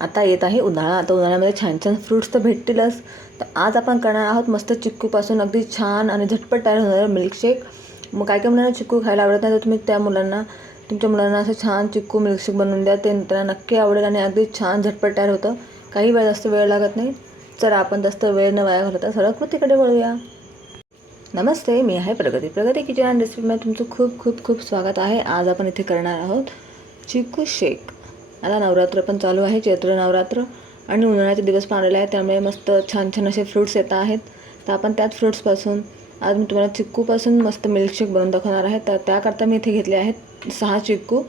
आता येत आहे उन्हाळा. आता उन्हाळ्यामध्ये छान छान फ्रूट्स तर भेटतीलच. तर आज आपण करणार आहोत मस्त चिक्कूपासून अगदी छान आणि झटपट तयार होणारं मिल्कशेक मग काय काय मुलांना चिक्कू खायला आवडत नाही तर तुम्ही त्या मुलांना तुमच्या मुलांना असं छान चिक्कू मिल्कशेक बनवून द्या. ते त्यांना नक्की आवडेल आणि अगदी छान झटपट तयार होतं. काही वेळ जास्त वेळ लागत नाही. तर आपण जास्त वेळ न वाया घालवता सरळ मग तिकडे वळूया. नमस्ते मी आहे प्रगती. प्रगती किचन अँड रेसिपीमध्ये तुमचं खूप खूप खूप स्वागत आहे. आज आपण इथे करणार आहोत चिक्कू शेक आता नवरात्र पण चालू आहे चैत्र नवरात्र. आणि उन्हाळ्याचे दिवस पण आलेले आहेत त्यामुळे मस्त छान छान असे फ्रूट्स येत आहेत. तर आपण त्याच फ्रूट्सपासून आज मी तुम्हाला चिक्कूपासून मस्त मिल्कशेक बनवून दाखवणार आहे. तर त्याकरता मी इथे घेतले आहेत सहा चिक्कू.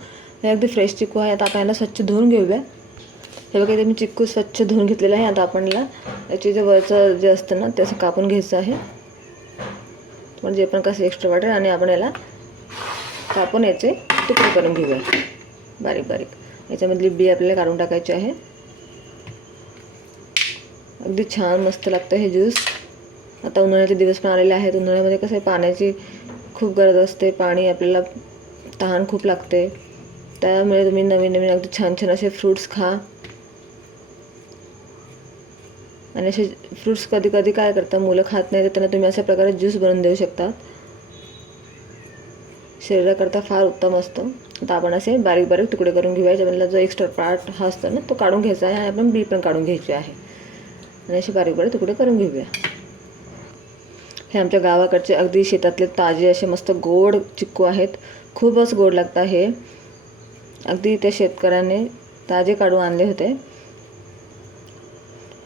हे अगदी फ्रेश चिक्कू आहे. आता आपण याला स्वच्छ धुवून घेऊया. हे बघा इथे मी चिक्कू स्वच्छ धुवून घेतलेलं आहे. आता आपण याला याचे जे वरचं जे असतं ना ते असं कापून घ्यायचं आहे. तुम्हाला जे पण कसं एक्स्ट्रा वाटेल आणि आपण याला कापून याचे तुकडे करून घेऊया. बारीक बारीक. याच्यामधली बी आपल्याला काढून टाकायची आहे. अगदी छान मस्त लागतं हे ज्यूस. आता उन्हाळ्याचे दिवस पण आलेले आहेत. उन्हाळ्यामध्ये कसं आहे पाण्याची खूप गरज असते. पाणी आपल्याला तहान खूप लागते. त्यामुळे तुम्ही नवीन नवीन अगदी छान छान असे फ्रूट्स खा. आणि असे फ्रूट्स कधी कधी काय करतात मुलं खात नाही तर त्यांना तुम्ही अशा प्रकारे ज्यूस बनवून देऊ शकता. शरीराकरता फार उत्तम असतं. आता आपण असे बारीक बारीक तुकडे करून घेऊया ज्यामधला जो एक्स्ट्रा पार्ट हा असतो ना तो काढून घ्यायचा आहे आणि आपण बी पण काढून घ्यायची आहे. आणि असे बारीक बारीक तुकडे करून घेऊया. हे आमच्या गावाकडचे अगदी शेतातले ताजे असे मस्त गोड चिक्कू आहेत. खूपच गोड लागतात हे. अगदी त्या शेतकऱ्याने ताजे काढून आणले होते.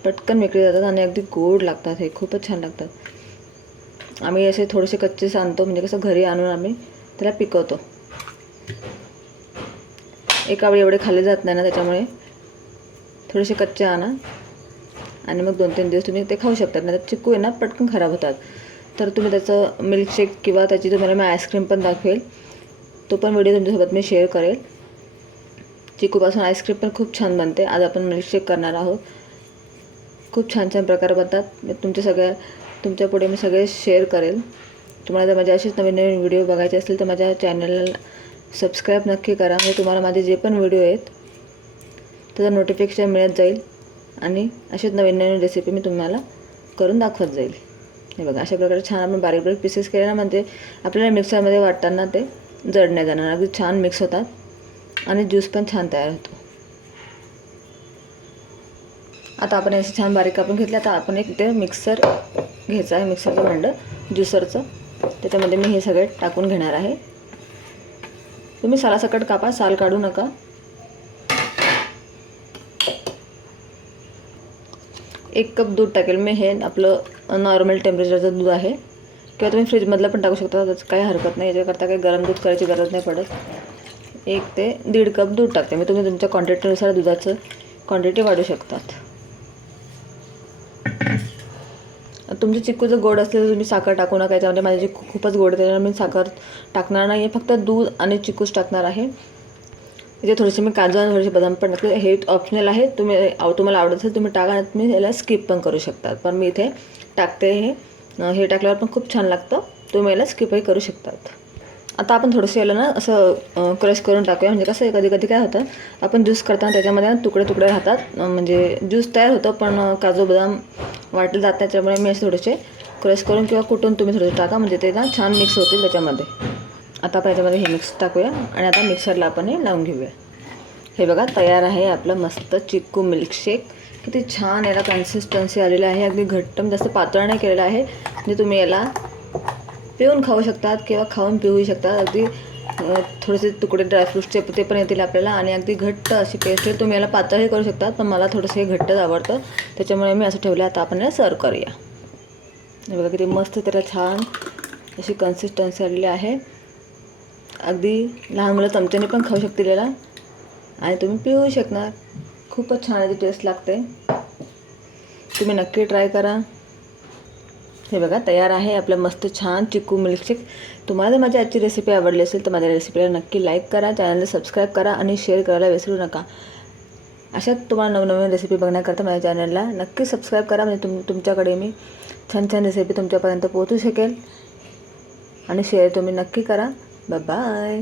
पटकन विकले जातात आणि अगदी गोड लागतात हे. खूपच छान लागतात. आम्ही असे थोडेसे कच्चेच आणतो म्हणजे कसं घरी आणून आम्ही त्याला पिकवतो. एका वेळी एवढे खाल्ले जात नाही ना त्याच्यामुळे. थोडेसे कच्चे आणा. आणि मग दोन तीन दिवस तुम्ही ते खाऊ शकतात. नाही तर चिक्कू आहे ना पटकन खराब होतात. तर तुम्ही त्याचं मिल्कशेक किंवा त्याची तुम्हाला मी आईस्क्रीम पण दाखवेल. तो पण व्हिडिओ तुमच्यासोबत मी शेअर करेल. चिकूपासून आईस्क्रीम पण खूप छान बनते. आज आपण मिल्कशेक करणार आहोत. खूप छान छान प्रकार बनतात. मी तुमच्या सगळ्या तुमच्यापुढे मी सगळे शेअर करेल. तुम्हाला जर माझ्या असेच नवीन नवीन व्हिडिओ बघायचे असतील तर माझ्या चॅनलला सबस्क्राईब नक्की करा. म्हणजे तुम्हाला माझे जे पण व्हिडिओ आहेत त्याचं नोटिफिकेशन मिळत जाईल आणि असेच नवीन नवीन रेसिपी मी तुम्हाला करून दाखवत जाईल. हे बघा अशा प्रकारे छान आपण बारीक बारीक पीसेस केले ना म्हणजे आपल्याला मिक्सरमध्ये वाटताना ते जड नाही जाणार. अगदी छान मिक्स होतात आणि ज्यूस पण छान तयार होतो. आता आपण असे छान बारीक कापून घेतले. आता आपण एक ते मिक्सर घ्यायचं आहे. मिक्सरचं भांडं ज्युसरचं त्याच्यामध्ये मी हे सगळे टाकून घेणार आहे. तुम्ही सालासकट कापा साल काढू नका. एक कप दूध टाकेल. मी हे आपलं नॉर्मल टेम्परेचरचं दूध आहे. किंवा तुम्ही फ्रीजमधलं पण टाकू शकता. त्याचं काही हरकत नाही. याच्याकरता काही गरम दूध करायची गरज नाही पडत. एक ते दीड कप दूध टाकते. मी तुम्ही तुमच्या क्वांटिटीनुसार दुधाचं क्वांटिटी वाढू शकतात. तुमचे चिक्कू जर गोड असले तर तुम्ही साखर टाकू नका याच्यामध्ये माझी खूपच गोड आहे त्याच्यामुळे मी साखर टाकणार नाही आहे फक्त दूध आणि चिक्कूच टाकणार आहे. इथे थोडेसे मी काजू आणि थोडेसे बदाम पण टाकले. हे ऑप्शनल आहे तुम्ही तुम्हाला आवडत असेल तुम्ही टाका तुम्ही याला स्किप पण करू शकतात. पण मी इथे टाकते हे. हे टाकल्यावर पण खूप छान लागतं. तुम्ही याला स्किपही करू शकतात. आता आपण थोडंसं याला ना असं क्रश करून टाकूया. म्हणजे कसं कधी कधी काय होतं आपण ज्यूस करताना त्याच्यामध्ये ना तुकडे तुकडे राहतात म्हणजे ज्यूस तयार होतं पण काजू बदाम वाटलं जात त्याच्यामुळे मी असे थोडेसे क्रश करून किंवा कुठून तुम्ही थोडेसे टाका. म्हणजे ते ना छान मिक्स होतील त्याच्यामध्ये. आता आपण याच्यामध्ये हे मिक्स टाकूया आणि आता मिक्सरला आपण हे लावून घेऊया. हे बघा तयार आहे आपलं मस्त चिक्कू मिल्कशेक किती छान याला कन्सिस्टन्सी आलेली आहे. अगदी घट्ट म्हणजे जास्त पातळ नाही केलेलं आहे. म्हणजे तुम्ही याला पिऊन खाऊ शकतात किंवा खाऊन पिऊही शकतात. अगदी थोडेसे तुकडे ड्रायफ्रूट्सचे ते पण येतील आपल्याला आणि अगदी घट्ट अशी पेस्ट आहे. तुम्ही याला पातळही करू शकतात पण मला थोडंसं हे घट्टच आवडतं. त्याच्यामुळे मी असं ठेवलं आता आपण याला सर्व करूया. बघा किती मस्त त्याला छान अशी कन्सिस्टन्सी आलेली आहे. अगदी लहान मुलं चमच्याने पण खाऊ शकतील याला. आणि तुम्ही पिऊ शकणार. खूपच छान याची टेस्ट लागते. तुम्ही नक्की ट्राय करा. हे बघा तयार आहे आपलं मस्त छान चिकू मिल्कशेक तुम्हाला जर माझी आजची रेसिपी आवडली असेल तर माझ्या रेसिपीला नक्की लाईक करा चॅनलला सबस्क्राईब करा आणि शेअर करायला विसरू नका. अशा तुम्हाला नवनवीन रेसिपी बघण्याकरता माझ्या चॅनलला नक्की सबस्क्राईब करा. म्हणजे तुम तुमच्याकडे मी छान छान रेसिपी तुमच्यापर्यंत पोहोचू शकेल. आणि शेअर तुम्ही नक्की करा. बाय